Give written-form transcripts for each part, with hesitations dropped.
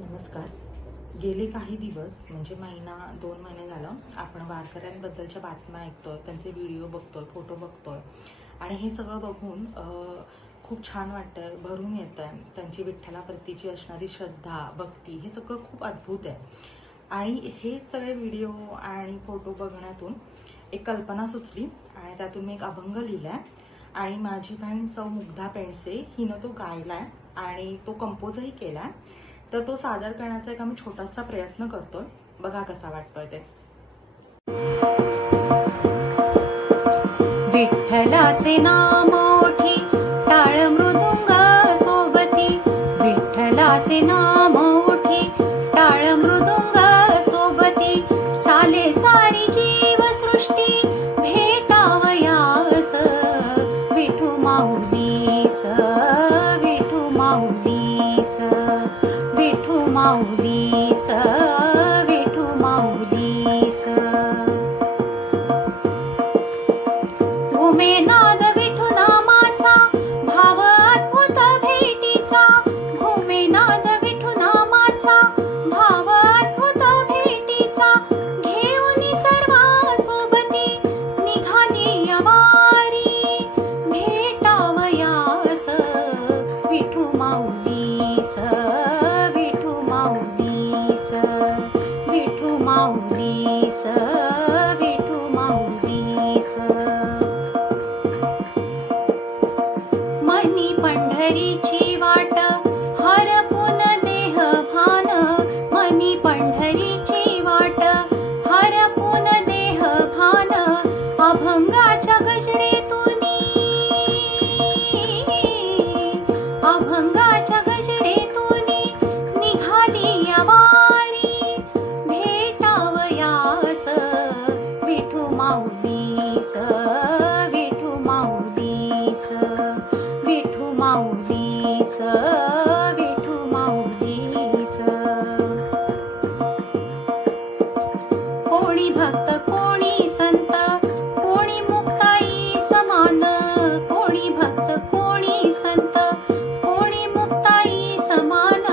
नमस्कार. गेले काही दिवस म्हणजे महिना 2 महिने झालं आपण वारकऱ्यांबद्दलच्या बातम्या ऐकतोय, त्यांचे व्हिडिओ बघतोय, फोटो बघतोय आणि हे सगळं बघून खूप छान वाटतंय, भरून येतंय. त्यांची विठ्ठलाप्रतीची असणारी श्रद्धा, भक्ती हे सगळं खूप अद्भुत आहे. आणि हे सगळे व्हिडिओ आणि फोटो बघण्यातून एक कल्पना सुचली आणि त्यातून मी एक अभंग लिहिलाय आणि माझी बहीण सौ मुग्धा पेंडसे हिनं तो गायलाय आणि तो कंपोजही केलाय. तर तो सादर करण्याचा एक आम्ही छोटासा प्रयत्न करतोय. बघा कसा वाटतोय ते. विठ्ठलाचे नाम ओठी टाळ मृदुंग सोबती, विठ्ठलाचे नाम ओठी टाळ मृदुंग सोबती, चाले सारी जीवसृष्टी भेटावयास विठू माऊलीस, विठू माऊलीस, विठू माऊलीस, विठू माऊलीस. भूमेनाद विठू नामाचा भाव अद्भुत भेटीचा, भूमेनाद विठू नामाचा भाव अद्भुत भेटीचा, घेऊन सर्वांसोबती निघाली वारी भेटावयास विठू माऊलीस, विठू माऊलीस, विठू माऊलीस, विठू माऊलीस. मनी पंढरीची वाट हरपून देह भान, मनी पंढरीची वाट हरपून देह भान, अभंगाच्या गजरेतुनी, अभंगाच्या गजरेतुनी निघाली वारी भेटावयास विठू माऊलीस, विठू माऊलीस, विठू माऊलीस, विठू माऊलीस. कोणी भक्त कोणी संत कोणी मुक्ताई समान, कोणी भक्त कोणी संत कोणी मुक्ताई समान,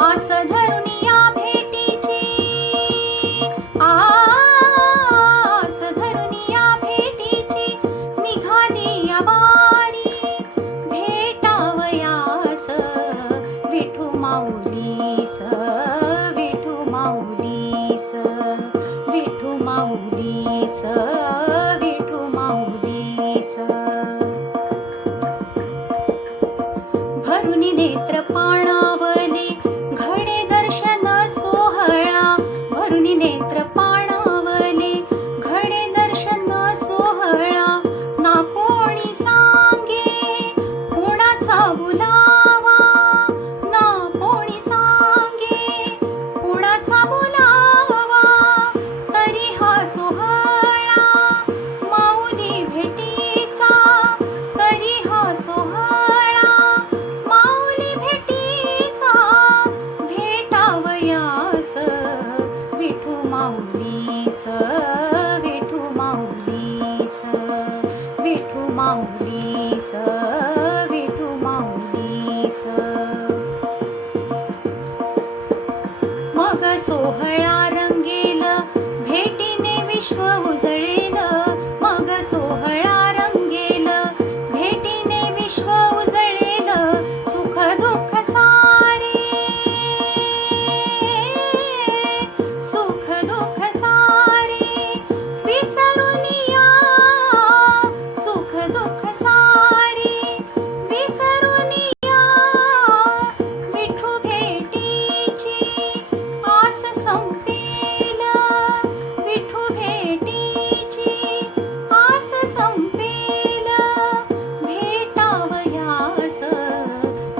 आस धरून या भेटीची, आस धरून या भेटीची निघाली वारी भेटावयास विठू माऊलीस, विठू माऊलीस, विठू माऊलीस, विठू माऊलीस. भरुनी नेत्र पाणावले घडे दर्शन सोहळा, भरुनी नेत्र पाणावले घडे दर्शन सोहळा, ना कोणी सांगे कोणाचा बुलावा, ना कोणी सांगे कोणाचा बुलावा, तरी हा सोहळा माऊली भेटीचा, तरी हा सोहळा माऊली भेटीचा, भेटावयास विठू माऊलीस, विठू माऊलीस, विठू माऊलीस, विठू माऊलीस. मग सोहळा रंगेल भेटीने विश्व उजळेल, मग सोहळा रंगेल भेटीने विश्व उजळेल, सुख दुःख सारे, सुख दुःख सारे विसरून या, सुख दुःख सारे विसरून या, विठू भेटीची आस संपेल, विठू भेटीची आस संपेल, भेटावयास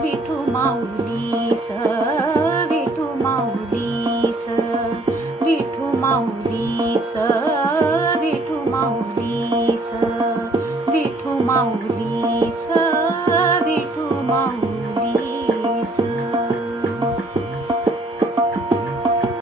विठू माऊलीस, विठू माऊलीस, विठू माऊलीस, विठू माऊलीस, विठू माऊलीस.